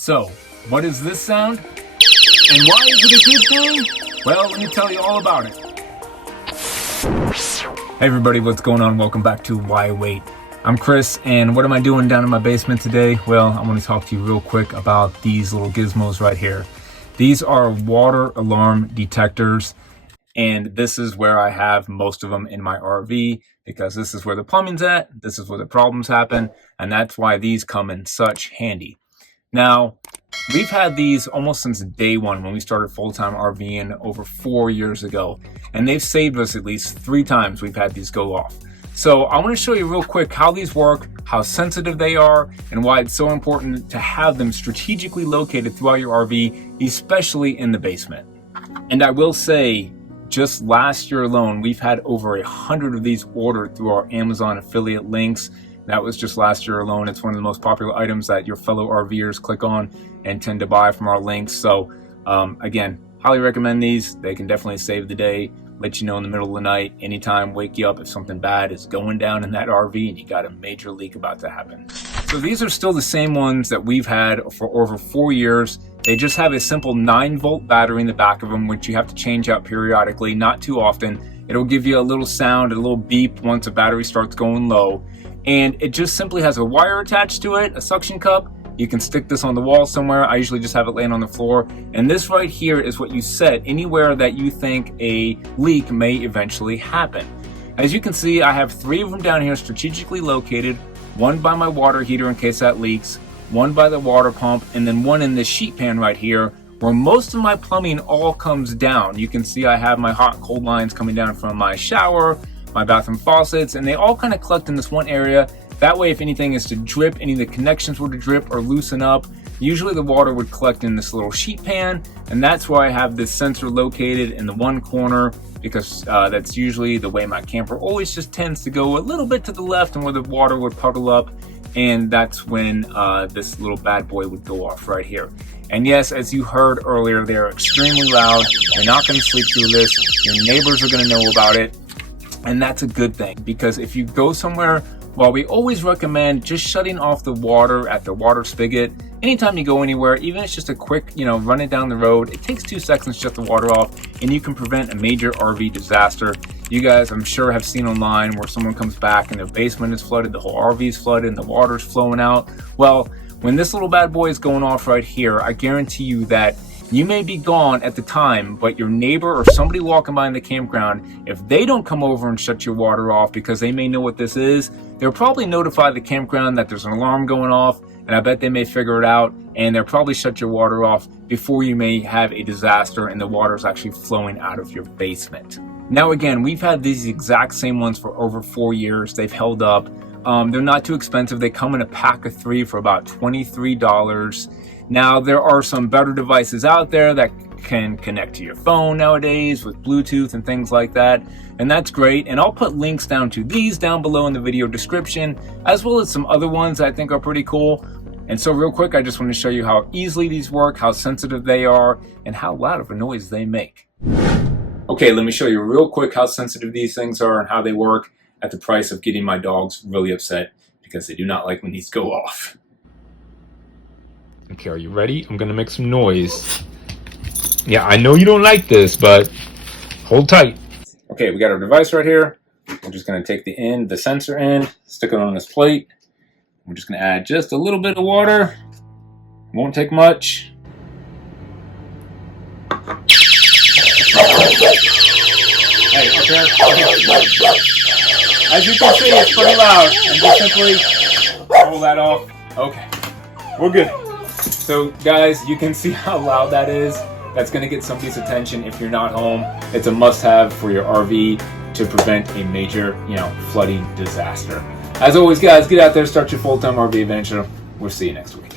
So, what is this sound? And why is it a good thing? Well, let me tell you all about it. Hey everybody, what's going on? Welcome back to Why Wait. I'm Chris, and what am I doing down in my basement today? Well, I want to talk to you real quick about these little gizmos right here. These are water alarm detectors, and this is where I have most of them in my RV because this is where the plumbing's at, this is where the problems happen, and that's why these come in such handy. Now, we've had these almost since day one when we started full-time RVing over 4 years ago, and they've saved us at least 3 times we've had these go off. So I want to show you real quick how these work, how sensitive they are, and why it's so important to have them strategically located throughout your RV, especially in the basement. And I will say, just last year alone, we've had over 100 of these ordered through our Amazon affiliate links. That was just last year alone. It's one of the most popular items that your fellow RVers click on and tend to buy from our links. So again, highly recommend these. They can definitely save the day, let you know in the middle of the night, anytime, wake you up if something bad is going down in that RV and you got a major leak about to happen. So these are still the same ones that we've had for over 4 years. They just have a simple 9-volt battery in the back of them, which you have to change out periodically, not too often. It'll give you a little sound, a little beep once the battery starts going low. And it just simply has a wire attached to it, a suction cup. You can stick this on the wall somewhere. I usually just have it laying on the floor. And this right here is what you set anywhere that you think a leak may eventually happen. As you can see, I have 3 of them down here strategically located, one by my water heater in case that leaks, one by the water pump, and then one in this sheet pan right here where most of my plumbing all comes down. You can see I have my hot and cold lines coming down from my shower, my bathroom faucets, and they all kind of collect in this one area. That way, if anything is to drip, any of the connections were to drip or loosen up, usually the water would collect in this little sheet pan, and that's why I have this sensor located in the one corner, because that's usually the way my camper always just tends to go a little bit to the left and where the water would puddle up, and that's when this little bad boy would go off right here. And yes, as you heard earlier, they're extremely loud. You're not going to sleep through this. Your neighbors are going to know about it. And that's a good thing, because if you go somewhere, well, we always recommend just shutting off the water at the water spigot. Anytime you go anywhere, even if it's just a quick, run it down the road, it takes 2 seconds to shut the water off, and you can prevent a major RV disaster. You guys, I'm sure, have seen online where someone comes back and their basement is flooded, the whole RV is flooded, and the water's flowing out. Well, when this little bad boy is going off right here, I guarantee you that you may be gone at the time, but your neighbor or somebody walking by in the campground, if they don't come over and shut your water off because they may know what this is, they'll probably notify the campground that there's an alarm going off, and I bet they may figure it out, and they'll probably shut your water off before you may have a disaster and the water is actually flowing out of your basement. Now again, we've had these exact same ones for over 4 years. They've held up. They're not too expensive. They come in a pack of 3 for about $23. Now, there are some better devices out there that can connect to your phone nowadays with Bluetooth and things like that, and that's great. And I'll put links down to these down below in the video description, as well as some other ones that I think are pretty cool. And so real quick, I just want to show you how easily these work, how sensitive they are, and how loud of a noise they make. Okay, let me show you real quick how sensitive these things are and how they work at the price of getting my dogs really upset because they do not like when these go off. Okay, are you ready? I'm gonna make some noise. Yeah, I know you don't like this, but hold tight. Okay, we got our device right here. We're just gonna take the sensor end, stick it on this plate. We're just gonna add just a little bit of water. Won't take much. Hey, up here. As you can see, it's pretty loud. And just simply pull that off. Okay, we're good. So guys, you can see how loud that is. That's going to get somebody's attention if you're not home. It's a must-have for your RV to prevent a major, flooding disaster. As always, guys, get out there, start your full-time RV adventure. We'll see you next week.